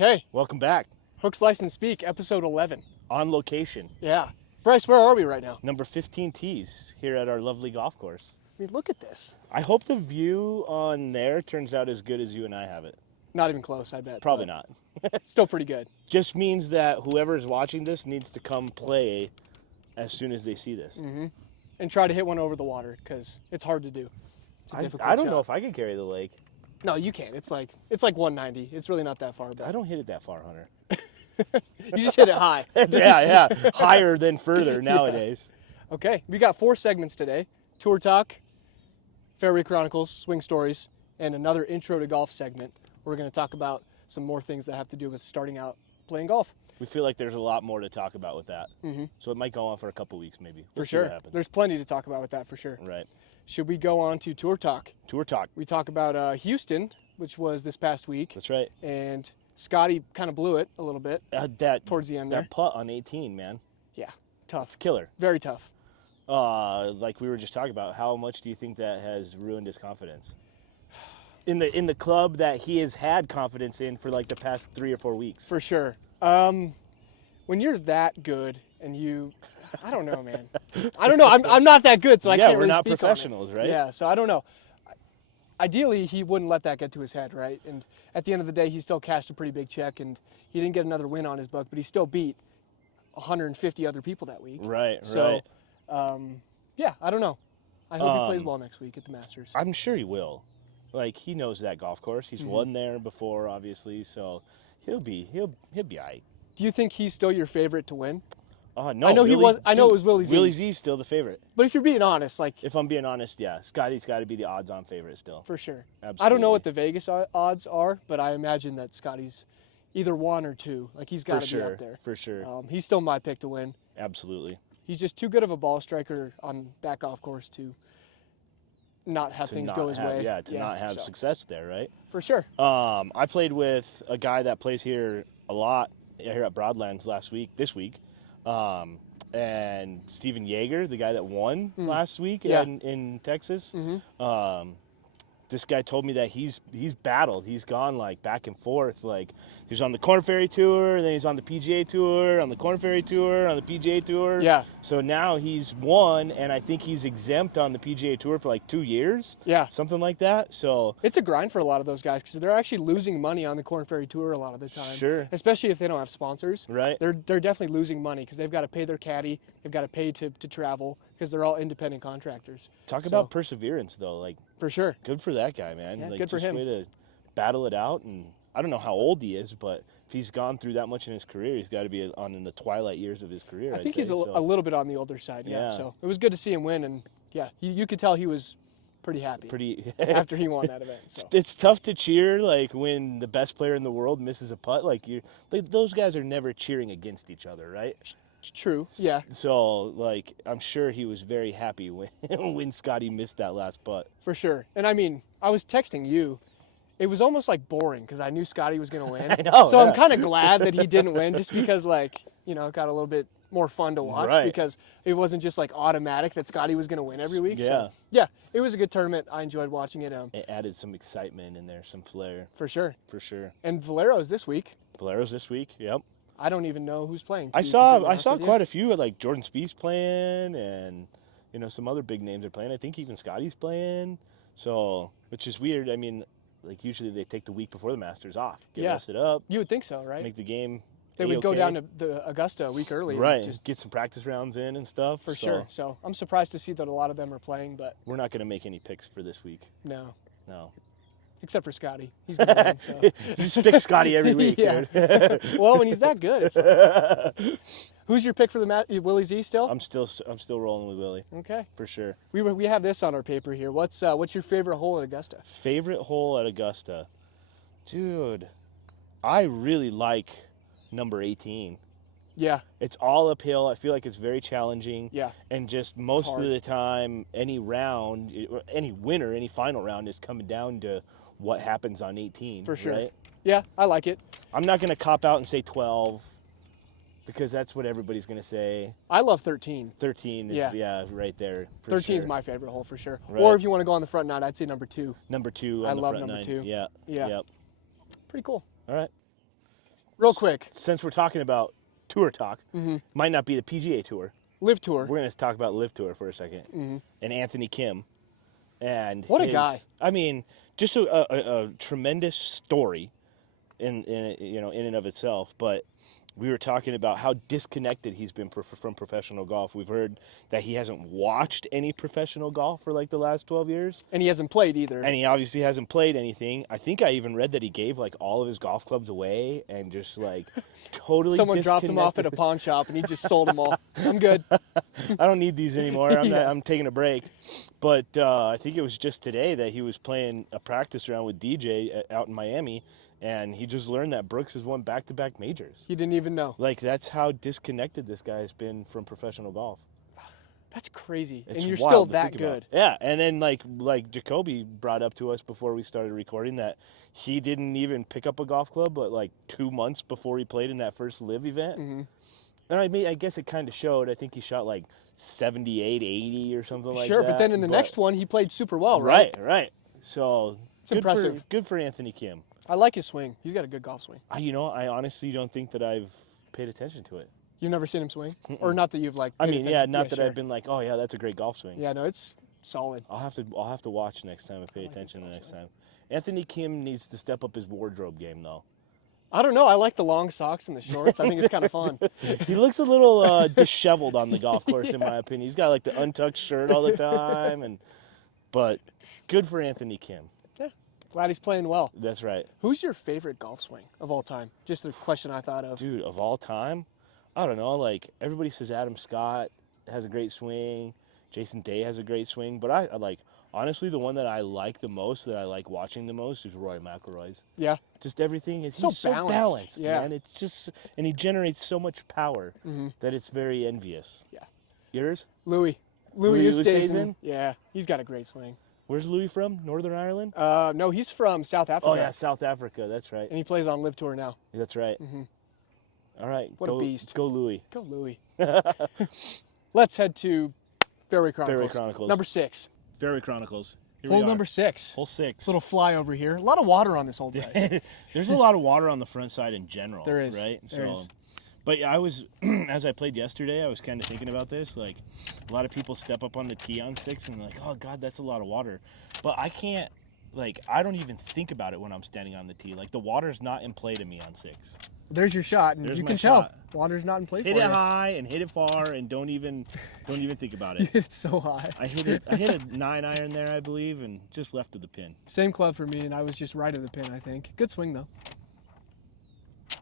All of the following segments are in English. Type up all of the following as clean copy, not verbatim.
Okay, Welcome back. Hook, Slice, and Speak, episode 11. On location. Yeah. Bryce, where are we right now? Number 15 tees here at our lovely golf course. I mean, look at this. I hope the view on there turns out as good as you and I have it. Not even close, I bet. Probably not. Still pretty good. Just means that whoever's watching this needs to come play as soon as they see this. Mm-hmm. And try to hit one over the water, because it's hard to do. It's a difficult I don't shot. know if I can carry the lake. No, you can't. It's like 190. It's really not that far. But I don't hit it that far, Hunter. you just hit it high. yeah. Higher than further nowadays. Yeah. Okay, we got 4 segments today. Tour Talk, Fairway Chronicles, Swing Stories, and another Intro to Golf segment. We're going to talk about some more things that have to do with starting out playing golf. We feel like there's a lot more to talk about with that. Mm-hmm. So it might go on for a couple weeks maybe. For sure. There's plenty to talk about with that for sure. Right. Should we go on to Tour Talk? Tour Talk. We talk about Houston, which was this past week. That's right. And Scotty kind of blew it a little bit towards the end there. That putt on 18, man. Yeah, tough. It's killer. Very tough. Like we were just talking about, how much do you think that has ruined his confidence? In the club that he has had confidence in for like the past 3 or 4 weeks. For sure. When you're that good and I don't know, man. I don't know. I'm not that good, so I can't really speak on it. Yeah, we're not professionals, right? Yeah, so I don't know. Ideally, he wouldn't let that get to his head, right? And at the end of the day, he still cashed a pretty big check, and he didn't get another win on his book, but he still beat 150 other people that week. Right, so, yeah, I don't know. I hope he plays well next week at the Masters. I'm sure he will. Like, he knows that golf course. He's won there before, obviously, so he'll be all right. Do you think he's still your favorite to win? No, I know Willie, I know it was Willie Z. Willie Z's still the favorite. But if you're being honest, like... If I'm being honest, yeah. Scotty's got to be the odds-on favorite still. For sure. Absolutely. I don't know what the Vegas odds are, but I imagine that Scotty's either 1 or 2. Like, he's got to be up there. For sure. He's still my pick to win. Absolutely. He's just too good of a ball striker on that golf course to not have things go his way. Yeah, to not have success there, right? For sure. I played with a guy that plays here a lot here at Broadlands this week. And Steven Yeager, the guy that won last week in Texas. Mm-hmm. This guy told me that he's battled. He's gone like back and forth. Like, he's on the Korn Ferry Tour, then he's on the PGA Tour, on the Korn Ferry Tour, on the PGA Tour. Yeah. So now he's won, and I think he's exempt on the PGA Tour for like 2 years. Yeah. Something like that. So it's a grind for a lot of those guys because they're actually losing money on the Korn Ferry Tour a lot of the time. Sure. Especially if they don't have sponsors. Right. They're definitely losing money because they've got to pay their caddy, they've got to pay to travel because they're all independent contractors. Talk about perseverance, though. Like, for sure. Good for that guy, man. Yeah, like, good for him. Way to battle it out, and I don't know how old he is, but if he's gone through that much in his career, he's got to be in the twilight years of his career. I think he's a little bit on the older side. Yeah. So it was good to see him win, and yeah, you could tell he was pretty happy. After he won that event. So. It's tough to cheer like when the best player in the world misses a putt. Like those guys are never cheering against each other, right? True. Yeah. So, like, I'm sure he was very happy when Scotty missed that last putt. For sure. And I mean, I was texting you. It was almost like boring because I knew Scotty was going to win. I know. So I'm kind of glad that he didn't win, just because, like, it got a little bit more fun to watch because it wasn't just like automatic that Scotty was going to win every week. Yeah. So, yeah, it was a good tournament. I enjoyed watching it. It added some excitement in there, some flair. For sure. For sure. And Valero's this week. Yep. I don't even know who's playing. I saw quite a few, like Jordan Spieth's playing, and some other big names are playing. I think even Scotty's playing. So, which is weird. I mean, like, usually they take the week before the Masters off, get rested up. You would think so, right? Make the game. They would go down to the Augusta a week early, right? And just get some practice rounds in and stuff. For sure. So I'm surprised to see that a lot of them are playing, but we're not going to make any picks for this week. No. Except for Scotty. He's going to win, so. You just pick Scotty every week, dude. Well, when he's that good. Who's your pick for the Willie Z still? I'm still rolling with Willie. Okay. For sure. We have this on our paper here. What's your favorite hole at Augusta? Favorite hole at Augusta? Dude, I really like number 18. Yeah. It's all uphill. I feel like it's very challenging. Yeah. And just most of the time, any winner, any final round is coming down to what happens on 18. For sure. Right? Yeah, I like it. I'm not going to cop out and say 12 because that's what everybody's going to say. I love 13. 13 is, right there. 13 is my favorite hole for sure. Right. Or if you want to go on the front nine, I'd say number 2. Number 2 on I the love front number nine. 2. Yeah. Yeah. Yep. Pretty cool. All right. Real quick. Since we're talking about tour talk, might not be the PGA Tour. LIV Tour. We're going to talk about LIV Tour for a second. And Anthony Kim. And what a guy. I mean, just a tremendous story in and of itself. But we were talking about how disconnected he's been from professional golf. We've heard that he hasn't watched any professional golf for like the last 12 years. And he hasn't played either. And he obviously hasn't played anything. I think I even read that he gave like all of his golf clubs away and just like totally Someone dropped them off at a pawn shop and he just sold them all. I'm good. I don't need these anymore. I'm taking a break. But I think it was just today that he was playing a practice round with DJ out in Miami. And he just learned that Brooks has won back-to-back majors. He didn't even know. Like, that's how disconnected this guy has been from professional golf. That's crazy. It's and you're wild still to that think about. good. Yeah, and then like Jacoby brought up to us before we started recording that he didn't even pick up a golf club, but like 2 months before he played in that first LIV event. And I guess it kind of showed. I think he shot like 78, 80 or something like that. Sure, but then in the next one, he played super well, right? Right. So it's impressive. Good for Anthony Kim. I like his swing. He's got a good golf swing. I honestly don't think that I've paid attention to it. You've never seen him swing? Or not that you've like I mean, yeah, not that sure. I've been like, oh yeah, that's a great golf swing. Yeah, no, it's solid. I'll have to watch next time and pay attention the next time. Anthony Kim needs to step up his wardrobe game though. I don't know. I like the long socks and the shorts. I think it's kind of fun. He looks a little disheveled on the golf course, in my opinion. He's got like the untucked shirt all the time, but good for Anthony Kim. Glad he's playing well. That's right. Who's your favorite golf swing of all time? Just a question I thought of. Dude, of all time? I don't know. Like, everybody says Adam Scott has a great swing. Jason Day has a great swing. But I like, honestly, the one that I like the most, that I like watching the most, is Rory McIlroy's. Yeah. Just everything. He's so balanced, yeah. man. It's just, and he generates so much power that it's very envious. Yeah. Yours? Louis Oosthuizen. Yeah, he's got a great swing. Where's Louis from? Northern Ireland? No, he's from South Africa. Oh, yeah, South Africa. That's right. And he plays on LIV Tour now. That's right. All right. What a beast. Go Louis. Go Louis. Let's head to Fairway Chronicles. Fairway Chronicles. Number 6. Fairway Chronicles. Hole number 6. Hole 6. Little flyover here. A lot of water on this hole, Brice. There's a lot of water on the front side in general. There is. Right? There is. But I was, as I played yesterday, I was kind of thinking about this. Like, a lot of people step up on the tee on 6 and they're like, oh, God, that's a lot of water. But I can't, like, I don't even think about it when I'm standing on the tee. Like, the water's not in play to me on 6. There's your shot, and There's you my can tell shot. water's not in play for Hit you. it high and hit it far and don't even think about it. It's so high. I hit a 9-iron there, I believe, and just left of the pin. Same club for me, and I was just right of the pin, I think. Good swing, though.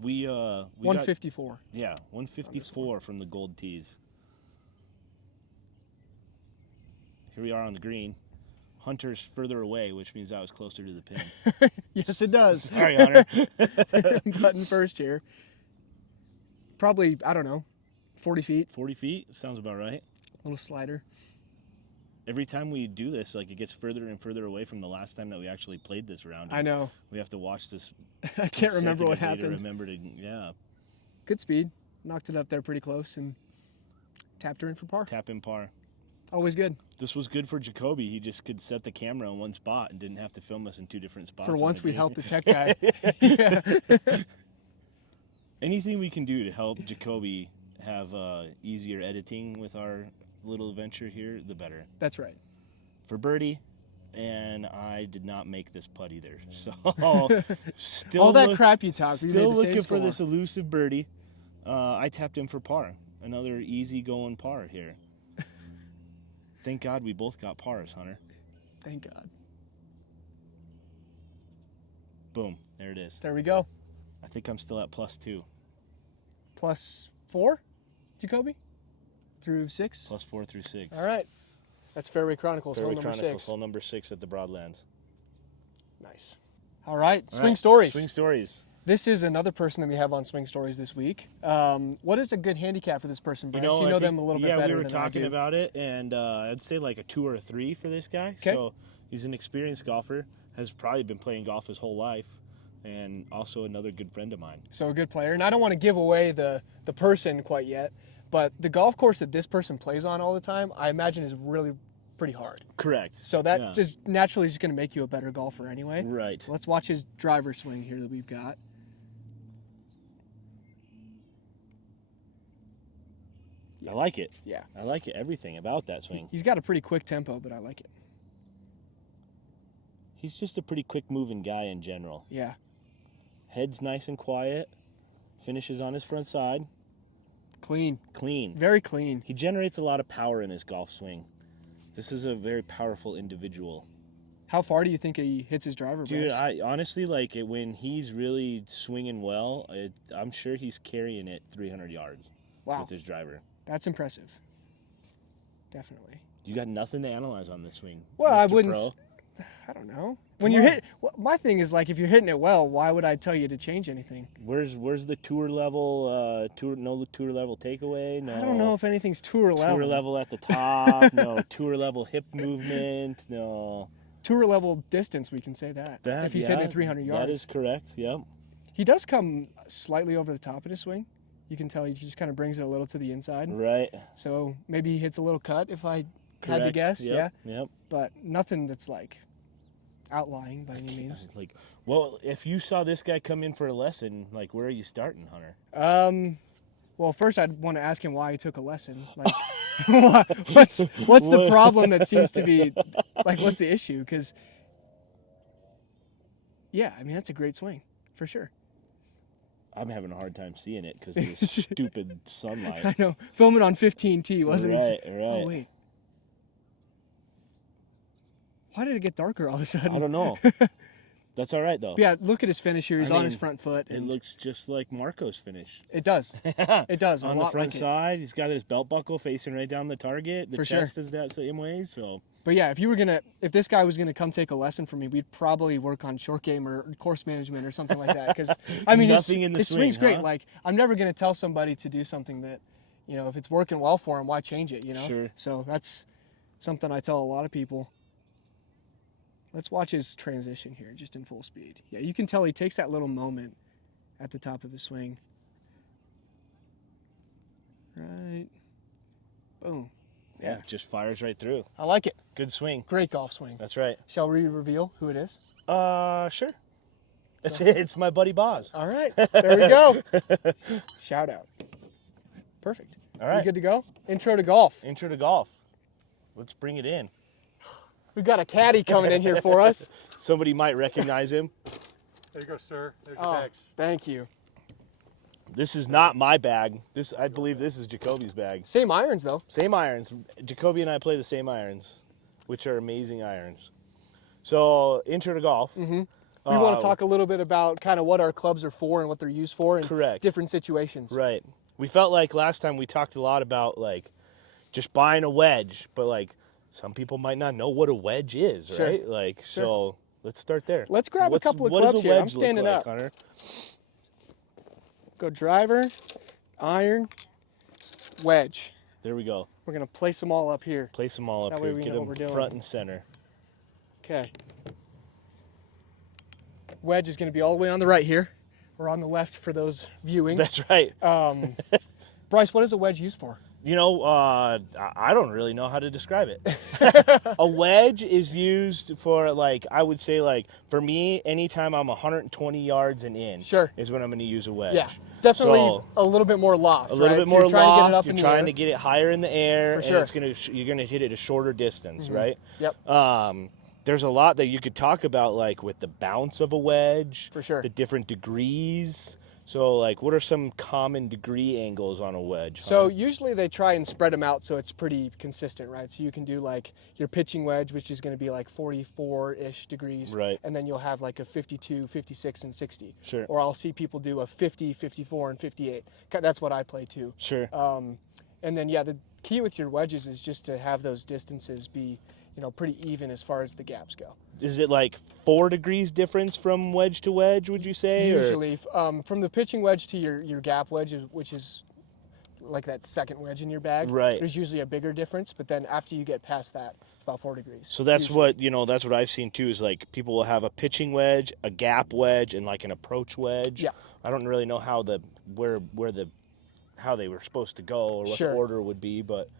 We 154. 154 from the gold tees. Here we are on the green. Hunter's further away, which means I was closer to the pin. Yes, it does. Sorry, Hunter. Button first here. Probably, I don't know, 40 feet. 40 feet? Sounds about right. Little slider. Every time we do this, like, it gets further and further away from the last time that we actually played this round. I know. We have to watch this. I can't remember what happened. Yeah. Good speed. Knocked it up there pretty close and tapped her in for par. Tap in par. Always good. This was good for Jacoby. He just could set the camera in one spot and didn't have to film us in 2 different spots. For once, we helped the tech guy. Yeah. Anything we can do to help Jacoby have easier editing with our little adventure here, the better. That's right. For birdie, and I did not make this putt either. So still all that crap you talked. Still looking for this elusive birdie. I tapped in for par. Another easy going par here. Thank God we both got pars, Hunter. Thank God. Boom. There it is. There we go. I think I'm still at +2. +4, Jacoby? Through 6? +4 through 6. All right. That's Fairway Chronicles, Fairway hole number Chronicles, 6. hole number 6 at the Broadlands. Nice. All right. Swing Stories. Swing Stories. This is another person that we have on Swing Stories this week. What is a good handicap for this person, Brice? You know them a little bit better than I do. Yeah, we were talking about it, and I'd say like a 2 or a 3 for this guy. Okay. So he's an experienced golfer, has probably been playing golf his whole life, and also another good friend of mine. So a good player. And I don't want to give away the person quite yet, but the golf course that this person plays on all the time, I imagine is really pretty hard. Correct. So that just naturally is just going to make you a better golfer anyway. Right. So let's watch his driver swing here that we've got. I like it. Yeah. I like it. Everything about that swing. He's got a pretty quick tempo, but I like it. He's just a pretty quick moving guy in general. Yeah. Head's nice and quiet. Finishes on his front side. Clean. Clean. Very clean. He generates a lot of power in his golf swing. This is a very powerful individual. How far do you think he hits his driver, Dude, Bryce? I honestly, like, when he's really swinging well, I'm sure he's carrying it 300 yards with his driver. That's impressive. Definitely. You got nothing to analyze on this swing. Well, Mr. I wouldn't. Pro. I don't know. When you're hitting, my thing is like if you're hitting it well, why would I tell you to change anything? Where's the tour level no tour level takeaway? No. I don't know if anything's tour level. Tour level at the top. No tour level hip movement. No. Tour level distance, we can say that. If he's hitting it 300 yards. That is correct. Yep. He does come slightly over the top of his swing. You can tell he just kind of brings it a little to the inside. Right. So maybe he hits a little cut if I had to guess. Yep. Yeah. Yep. But nothing that's like outlying by any means. Like, well, if you saw this guy come in for a lesson, like, where are you starting, Hunter? Well, first I'd want to ask him why he took a lesson. Like, what's the problem that seems to be, like, what's the issue? Because, yeah, I mean, that's a great swing, for sure. I'm having a hard time seeing it because of this stupid sunlight. I know. Filming on 15T, wasn't it? Right. Oh, wait. Why did it get darker all of a sudden? I don't know. That's all right, though. But yeah, look at his finish here. He's on his front foot. It looks just like Marco's finish. It does. It does. On the front side, he's got his belt buckle facing right down the target. The chest is that same way, so. But yeah, if this guy was gonna come take a lesson from me, we'd probably work on short game or course management or something like that. Because I mean, his swing's great. Like, I'm never gonna tell somebody to do something that, you know, if it's working well for him, why change it? You know. Sure. So that's something I tell a lot of people. Let's watch his transition here, just in full speed. Yeah, you can tell he takes that little moment at the top of his swing. Right. Boom. Yeah, just fires right through. I like it. Good swing. Great golf swing. That's right. Shall we reveal who it is? Sure. It's my buddy Boz. All right. There we go. Shout out. Perfect. All right. You good to go? Intro to golf. Intro to golf. Let's bring it in. We've got a caddy coming in here for us. Somebody might recognize him. There you go, sir. There's your bags. Thank you. This is not my bag. I believe this is Jacoby's bag. Same irons, though. Same irons. Jacoby and I play the same irons, which are amazing irons. So, intro to golf. Mm-hmm. We want to talk a little bit about kind of what our clubs are for and what they're used for in different situations. Right. We felt like last time we talked a lot about, like, just buying a wedge, but, like, some people might not know what a wedge is, right? Like, so let's start there. Let's grab a couple of clubs here. I'm standing up. Hunter? Go driver, iron, wedge. There we go. We're going to place them all up here. Place them all up That way here. we Get know what them we're doing. front and center. Okay. Wedge is going to be all the way on the right here, or on the left for those viewing. That's right. Bryce, what is a wedge used for? You know, I don't really know how to describe it. A wedge is used for, like, I would say, like, for me, anytime I'm 120 yards and in is when I'm going to use a wedge. Yeah, definitely so, a little bit more loft. A little bit more you're trying loft. To get it up you're in trying the air. to get it higher in the air, For and you're going to hit it a shorter distance, right? Yep. There's a lot that you could talk about, like, with the bounce of a wedge. For sure. The different degrees. So, like, what are some common degree angles on a wedge? So usually they try and spread them out so it's pretty consistent, right? So you can do, like, your pitching wedge, which is going to be like 44-ish degrees. Right. And then you'll have like a 52, 56, and 60. Sure. Or I'll see people do a 50, 54, and 58. That's what I play too. Sure. And then, yeah, the key with your wedges is just to have those distances be, you know, pretty even as far as the gaps go. Is it like 4 degrees difference from wedge to wedge, would you say? Usually. From the pitching wedge to your gap wedge, which is like that second wedge in your bag, right. There's usually a bigger difference, but then after you get past that, it's about 4 degrees. So that's that's what I've seen too, is like people will have a pitching wedge, a gap wedge, and like an approach wedge. Yeah. I don't really know how how they were supposed to go or what the order would be, but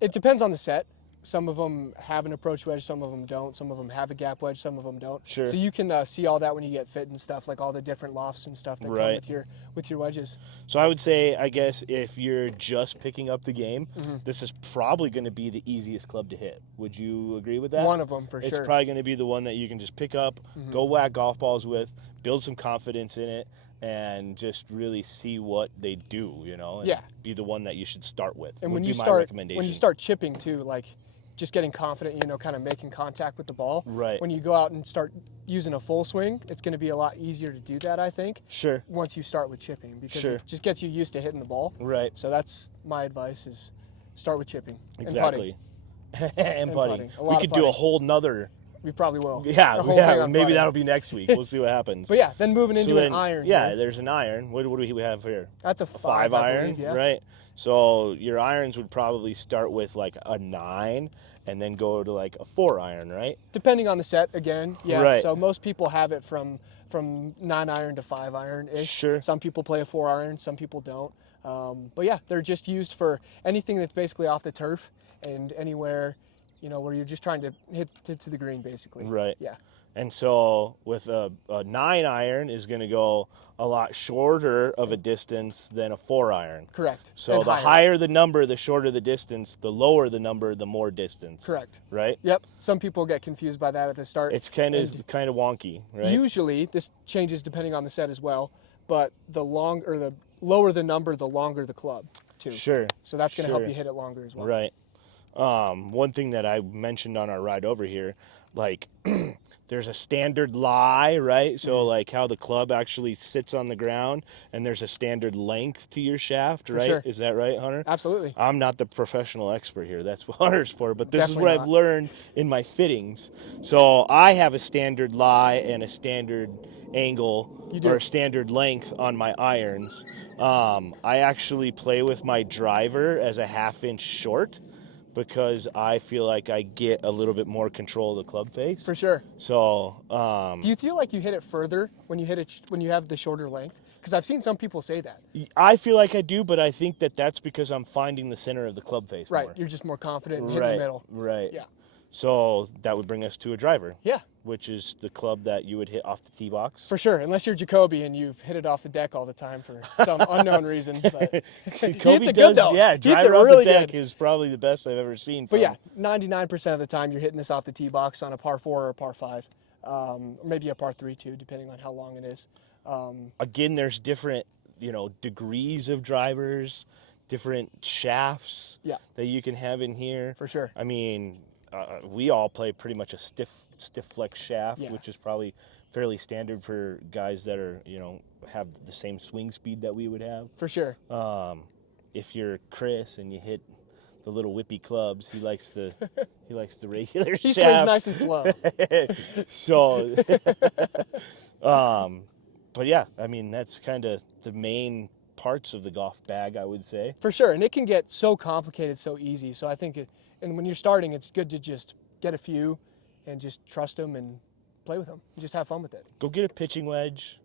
it depends on the set. Some of them have an approach wedge, some of them don't. Some of them have a gap wedge, some of them don't. Sure. So you can see all that when you get fit and stuff, like all the different lofts and stuff that Right. come with your wedges. So I would say, I guess, if you're just picking up the game, this is probably going to be the easiest club to hit. Would you agree with that? One of them, for It's sure. probably going to be the one that you can just pick up, go whack golf balls with, build some confidence in it, and just really see what they do, and Yeah. be the one that you should start with. And would when be you my start recommendation. when you start chipping too, like just getting confident, kind of making contact with the ball. Right. When you go out and start using a full swing, it's going to be a lot easier to do that, I think. Sure. Once you start with chipping, because Sure. it just gets you used to hitting the ball. Right. So that's my advice: is start with chipping. Exactly. And putting. A We lot could of do a putting. whole nother. We probably will. Yeah, A whole thing on maybe putting. that'll be next week. We'll see what happens. But yeah, then moving into then, an iron. Yeah, here. there's an iron. What do we have here? That's a A 5 I iron, believe, yeah. right? So your irons would probably start with like a 9 and then go to like a 4 iron, right? Depending on the set, again. Yeah. Right. So most people have it from 9 iron to 5 iron ish. Sure. Some people play a 4 iron, some people don't. But yeah, they're just used for anything that's basically off the turf and anywhere, where you're just trying to hit to the green, basically. Right. Yeah. And so with a 9 iron is going to go a lot shorter of a distance than a 4 iron. Correct. So And the higher the number, the shorter the distance. The lower the number, the more distance. Correct. Right? Yep. Some people get confused by that at the start. It's kind of wonky, right? Usually, this changes depending on the set as well, but the lower the number, the longer the club, too. Sure. So that's going to help Sure. you hit it longer as well. Right. One thing that I mentioned on our ride over here, like there's a standard lie, right? So like how the club actually sits on the ground, and there's a standard length to your shaft, right? sure. Is that right, Hunter? Absolutely. I'm not the professional expert here. That's what Hunter's for, but this is Definitely what not. I've learned in my fittings. So I have a standard lie and a standard angle You do. or a standard length on my irons. I actually play with my driver as a 1/2 inch short, because I feel like I get a little bit more control of the club face. For sure. So, Do you feel like you hit it further when you when you have the shorter length? Because I've seen some people say that. I feel like I do, but I think that that's because I'm finding the center of the club face Right. more. You're just more confident in hitting the middle. Right. Yeah. So that would bring us to a driver. Yeah. Which is the club that you would hit off the tee box. For sure. Unless you're Jacoby and you hit it off the deck all the time for some unknown reason. But he hits Kobe it does, good, though. yeah. He hits Driver it off really the deck good. is probably the best I've ever seen. But yeah, 99% of the time you're hitting this off the tee box on a par 4 or a par 5. Maybe a par 3 too, depending on how long it is. Again, there's different, degrees of drivers, different shafts Yeah. that you can have in here. For sure. I mean, we all play pretty much a stiff flex shaft, Yeah. which is probably fairly standard for guys that are, have the same swing speed that we would have. For sure. If you're Chris and you hit the little whippy clubs, he likes the regular He shaft. swings nice and slow. So, but yeah, I mean, that's kind of the main parts of the golf bag, I would say. For sure. And it can get so complicated so easy. So I think, and when you're starting, it's good to just get a few and just trust them and play with them. Just have fun with it. Go get a pitching wedge.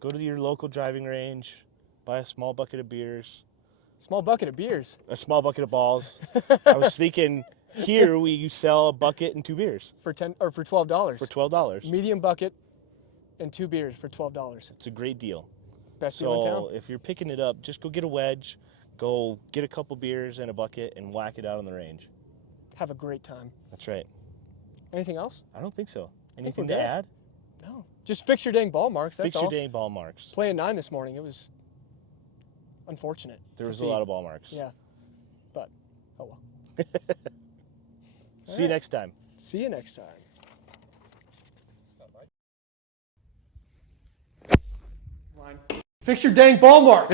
Go to your local driving range. Buy a small bucket of beers. Small bucket of beers. A small bucket of balls. I was thinking here we sell a bucket and 2 beers For for $12. for $12. Medium bucket and 2 beers for $12. It's a great deal. Best deal in So town. if you're picking it up, just go get a wedge, go get a couple beers and a bucket and whack it out on the range. Have a great time. That's right. Anything else? I don't think so. we're Anything to good. add? No. Just fix your dang ball marks. That's Fix all. your day ball marks. Playing 9 this morning, it was unfortunate. There to was see. a lot of ball marks. Yeah. But, oh well. See you next time. See you next time. Fix your dang ball mark.